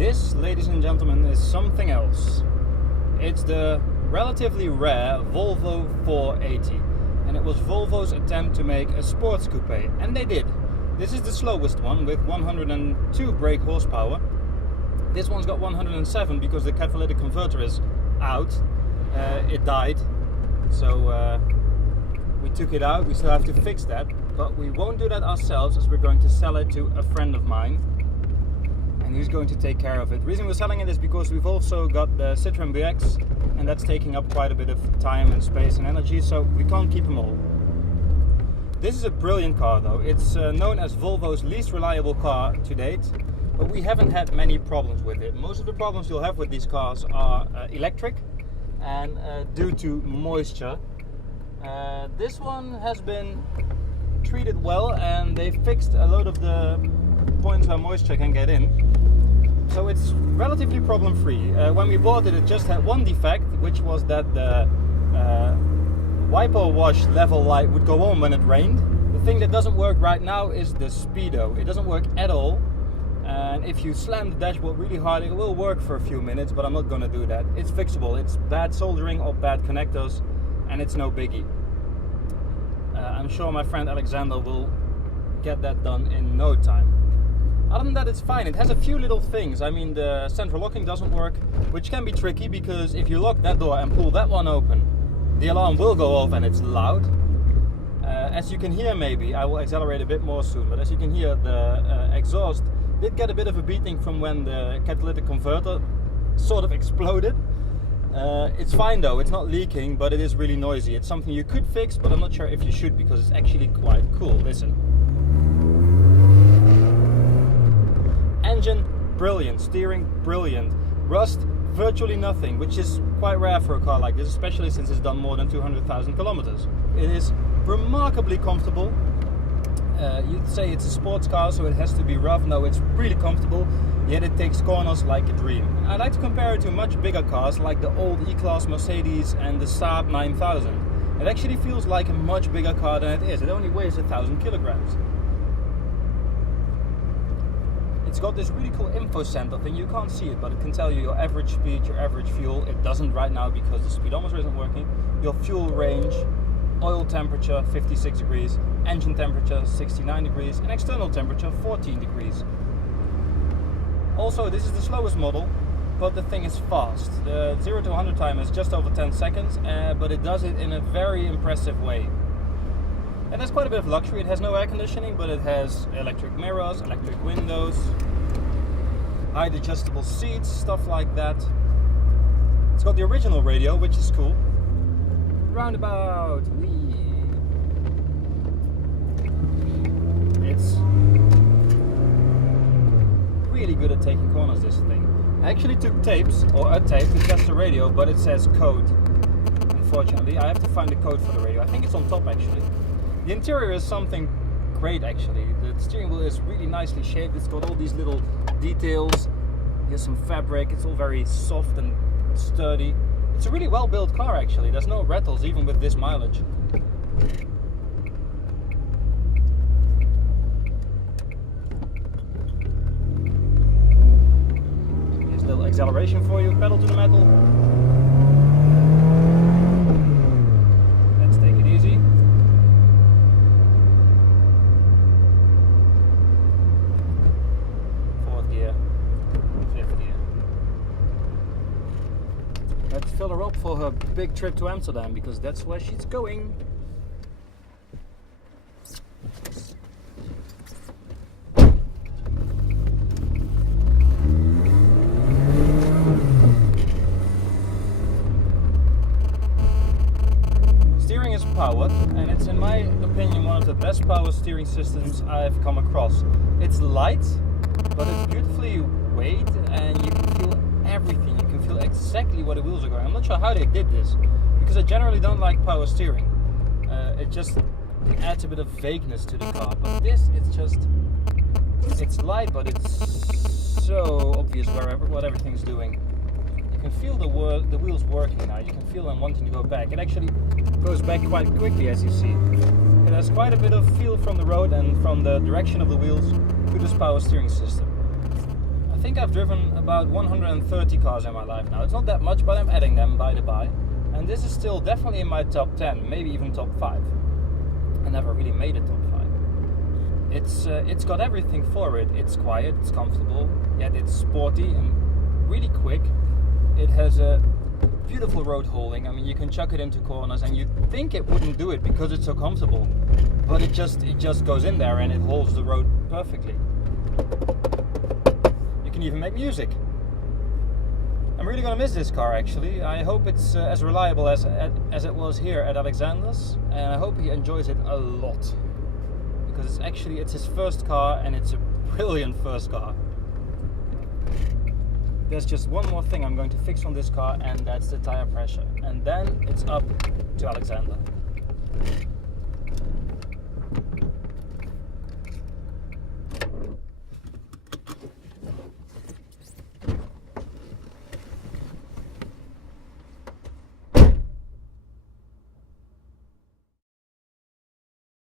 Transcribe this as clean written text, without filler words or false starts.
This, ladies and gentlemen, is something else. It's the relatively rare Volvo 480, and it was Volvo's attempt to make a sports coupe, and they did. This is the slowest one with 102 brake horsepower. This one's got 107 because the catalytic converter is out. It died, so we took it out. We still have to fix that, but we won't do that ourselves as we're going to sell it to a friend of mine, and he's going to take care of it. The reason we're selling it is because we've also got the Citroën BX, and that's taking up quite a bit of time and space and energy, so we can't keep them all. This is a brilliant car though. It's known as Volvo's least reliable car to date, but we haven't had many problems with it. Most of the problems you'll have with these cars are electric and due to moisture. This one has been treated well, and they fixed a lot of the points where moisture can get in. So it's relatively problem free. When we bought it, it just had one defect, which was that the wiper wash level light would go on when it rained. The thing that doesn't work right now is the speedo. It doesn't work at all, and if you slam the dashboard really hard, it will work for a few minutes, but I'm not going to do that. It's fixable. It's bad soldering or bad connectors, and it's no biggie. I'm sure my friend Alexander will get that done in no time. Other than that, it's fine. It has a few little things. I mean, the central locking doesn't work, which can be tricky because if you lock that door and pull that one open, the alarm will go off and it's loud. As you can hear, maybe, I will accelerate a bit more soon, but as you can hear, the exhaust did get a bit of a beating from when the catalytic converter sort of exploded. It's fine though, it's not leaking, but it is really noisy. It's something you could fix, but I'm not sure if you should because it's actually quite cool. Listen. Engine, brilliant. Steering, brilliant. Rust, virtually nothing, which is quite rare for a car like this, especially since it's done more than 200,000 kilometers. It is remarkably comfortable. You'd say it's a sports car, so it has to be rough. No, it's really comfortable, yet it takes corners like a dream. I like to compare it to much bigger cars like the old E-Class Mercedes and the Saab 9000. It actually feels like a much bigger car than it is. It only weighs 1,000 kilograms. It's got this really cool info center thing. You can't see it, but it can tell you your average speed, your average fuel. It doesn't right now because the speedometer isn't working. Your fuel range, oil temperature 56 degrees, engine temperature 69 degrees, and external temperature 14 degrees. Also, this is the slowest model, but the thing is fast. The 0 to 100 time is just over 10 seconds, but it does it in a very impressive way. And there's quite a bit of luxury. It has no air conditioning, but it has electric mirrors, electric windows, height adjustable seats, stuff like that. It's got the original radio, which is cool. Roundabout. Whee. It's really good at taking corners, this thing. I actually took tapes, or a tape, to test the radio, but it says code. Unfortunately, I have to find the code for the radio. I think it's on top actually. The interior is something great actually. The steering wheel is really nicely shaped. It's got all these little details. Here's some fabric. It's all very soft and sturdy. It's a really well built car actually. There's no rattles even with this mileage. Here's a little acceleration for you. Pedal to the metal. Let's take it easy. Let's fill her up for her big trip to Amsterdam because that's where she's going. Steering is powered, and it's in my opinion one of the best power steering systems I've come across. It's light, but it's beautifully weighed, and you can feel everything. You can feel exactly where the wheels are going. I'm not sure how they did this because I generally don't like power steering. It just adds a bit of vagueness to the car, but this, it's light, but it's so obvious what everything's doing. You can feel the wheels working now. You can feel them wanting to go back. It actually goes back quite quickly, as you see. It has quite a bit of feel from the road and from the direction of the wheels to this power steering system. I think think I've driven about 130 cars in my life now. It's not that much, but I'm adding them by the by. And this is still definitely in my top 10, maybe even top 5. I never really made it top 5. It's got everything for it. It's quiet, it's comfortable, yet it's sporty and really quick. It has a beautiful road holding. I mean, you can chuck it into corners and you'd think it wouldn't do it because it's so comfortable, but it just goes in there and it holds the road perfectly. You can even make music. I'm really gonna miss this car actually. I hope it's as reliable as it was here at Alexander's, and I hope he enjoys it a lot, because it's his first car and it's a brilliant first car. There's just one more thing I'm going to fix on this car, and that's the tire pressure, and then it's up to Alexander.